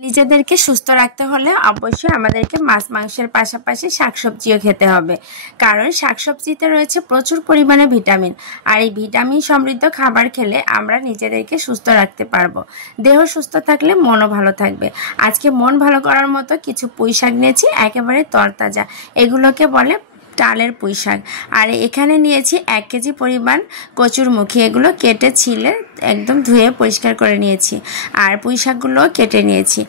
নিজেদেরকে সুস্থ রাখতে হলে অবশ্যই আমাদেরকে মাছ মাংসের পাশাপাশি শাকসবজিও খেতে হবে, কারণ শাকসবজিতে রয়েছে প্রচুর পরিমাণে ভিটামিন। আর এই ভিটামিন সমৃদ্ধ খাবার খেলে আমরা নিজেদেরকে সুস্থ রাখতে পারবো। দেহ সুস্থ থাকলে মনও ভালো থাকবে। আজকে মন ভালো করার মতো কিছু পুঁই শাক নিয়েছি, একেবারে তরতাজা। এগুলোকে বলে ডালের পুঁই শাক। আর এখানে নিয়েছি 1 কেজি পরিমাণ কচুরমুখী। এগুলো কেটে ছিলে একদম ধুয়ে পরিষ্কার করে নিয়েছি, আর পুঁই শাকগুলো কেটে নিয়েছি।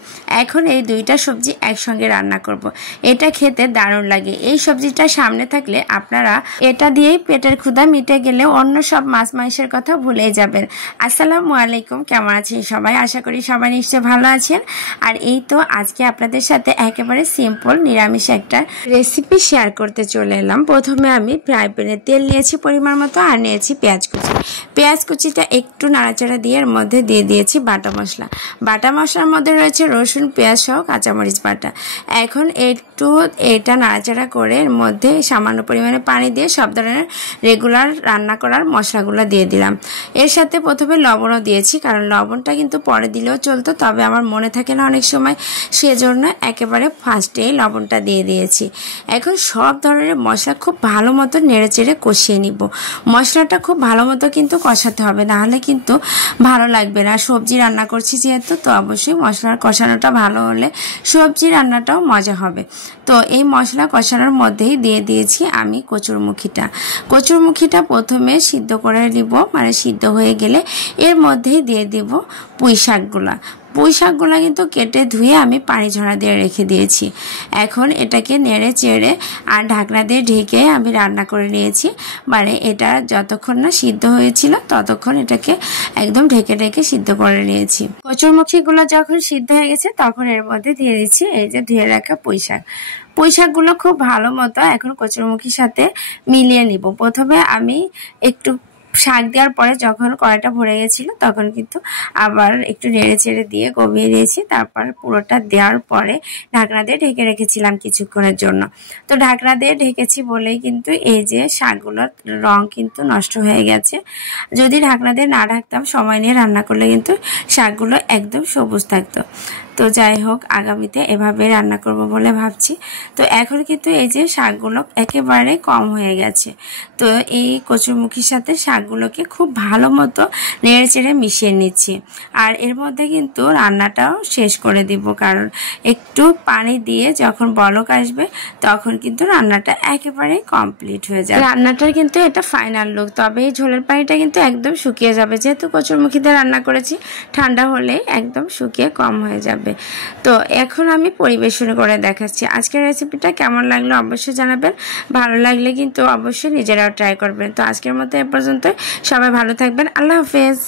এখন এই দুইটা সবজি একসঙ্গে রান্না করব। এটা খেতে দারুণ লাগে। এই সবজিটা সামনে থাকলে আপনারা এটা দিয়েই পেটের ক্ষুধা মিটে গেলে অন্য সব মাছ মাংসের কথা ভুলেই যাবেন। আসসালামু আলাইকুম, কেমন আছেন সবাই? আশা করি সবাই নিশ্চয়ই ভালো আছেন। আর এই তো আজকে আপনাদের সাথে একেবারে সিম্পল নিরামিষ একটা রেসিপি শেয়ার করতে চলে এলাম। প্রথমে আমি ফ্রাই প্যানে তেল নিয়েছি পরিমাণ মতো, আর নিয়েছি পেঁয়াজ কুচি। পেঁয়াজ কুচিটা একটু নাড়াচাড়া দিয়ে এর মধ্যে দিয়ে দিয়েছি বাটা মশলা। বাটা মশলার মধ্যে রয়েছে রসুন, পেঁয়াজ সহ কাঁচামরিচ বাটা। এখন একটু এটা নাড়াচাড়া করে এর মধ্যে সামান্য পরিমাণে পানি দিয়ে সব ধরনের রেগুলার রান্না করার মশলাগুলো দিয়ে দিলাম। এর সাথে প্রথমে লবণও দিয়েছি, কারণ লবণটা কিন্তু পরে দিলেও চলতো, তবে আমার মনে থাকে না অনেক সময়, সেজন্য একেবারে ফার্স্টেই লবণটা দিয়ে দিয়েছি। এখন সব ধরনের মশলা খুব ভালো মতো নেড়ে চেড়ে কষিয়ে নিব। মশলাটা খুব ভালো মতো কিন্তু কষাতে হবে, নাহলে কিন্তু ভালো লাগবে না। সবজি রান্না করছি যেহেতু, তো অবশ্যই মশলার কষানোটা ভালো হলে সবজি রান্নাটাও মজা হবে। তো এই মশলা কষানোর মধ্যেই দিয়ে দিয়েছি আমি কচুরমুখীটা প্রথমে সিদ্ধ করে নিব, মানে সিদ্ধ হয়ে গেলে এর মধ্যেই দিয়ে দিব পুঁই শাকগুলা কিন্তু কেটে ধুয়ে আমি পানি ঝরা দিয়ে রেখে দিয়েছি। এখন এটাকে নেড়ে চেড়ে আর ঢাকনা দিয়ে ঢেকে আমি রান্না করে নিয়েছি। মানে এটা যতক্ষণ না সিদ্ধ হয়েছিল ততক্ষণ এটাকে একদম ঢেকে ঢেকে সিদ্ধ করে নিয়েছি। কচুরমুখীগুলো যখন সিদ্ধ হয়ে গেছে তখন এর মধ্যে দিয়ে দিচ্ছি এই যে ধুয়ে রাখা পুঁই শাকগুলো খুব ভালো মতো এখন কচুরমুখীর সাথে মিলিয়ে নিব। প্রথমে আমি একটু শাক দেওয়ার পরে যখন কড়াইটা ভরে গেছিল তখন কিন্তু আবার একটু নেড়ে চেড়ে দিয়ে কমিয়ে দিয়েছি। তারপর পুরোটা দেওয়ার পরে ঢাকনা দিয়ে ঢেকে রেখেছিলাম কিছুক্ষণের জন্য। তো ঢাকনা দিয়ে ঢেকেছি বলেই কিন্তু এই যে শাকগুলোর রং কিন্তু নষ্ট হয়ে গেছে। যদি ঢাকনা দিয়ে না ঢাকতাম, সময় নিয়ে রান্না করলে কিন্তু শাকগুলো একদম সবুজ থাকতো। তো যাই হোক, আগামীতে এভাবে রান্না করব বলে ভাবছি। তো এখন কিন্তু এই যে শাকগুলো একেবারে কম হয়ে গেছে। তো এই কচুরমুখীর সাথে শাকগুলোকে খুব ভালো মতো নেড়ে চেড়ে মিশিয়ে নিচ্ছি। আর এর মধ্যে কিন্তু রান্নাটাও শেষ করে দিব, কারণ একটু পানি দিয়ে যখন বলক আসবে তখন কিন্তু রান্নাটা একেবারে কমপ্লিট হয়ে যাবে। রান্নাটার কিন্তু এটা ফাইনাল লুক। তবে এই ঝোলের পানিটা কিন্তু একদম শুকিয়ে যাবে, যেহেতু কচুরমুখীতে রান্না করেছি। ঠান্ডা হলে একদম শুকিয়ে কম হয়ে যাবে। তো এখন আমি পরিবেশন করে দেখাচ্ছি। আজকের রেসিপিটা কেমন লাগলো অবশ্যই জানাবেন। ভালো লাগলে কিন্তু অবশ্যই নিজেরাও ট্রাই করবেন। তো আজকের মতো এ পর্যন্ত, সবাই ভালো থাকবেন। আল্লাহ হাফেজ।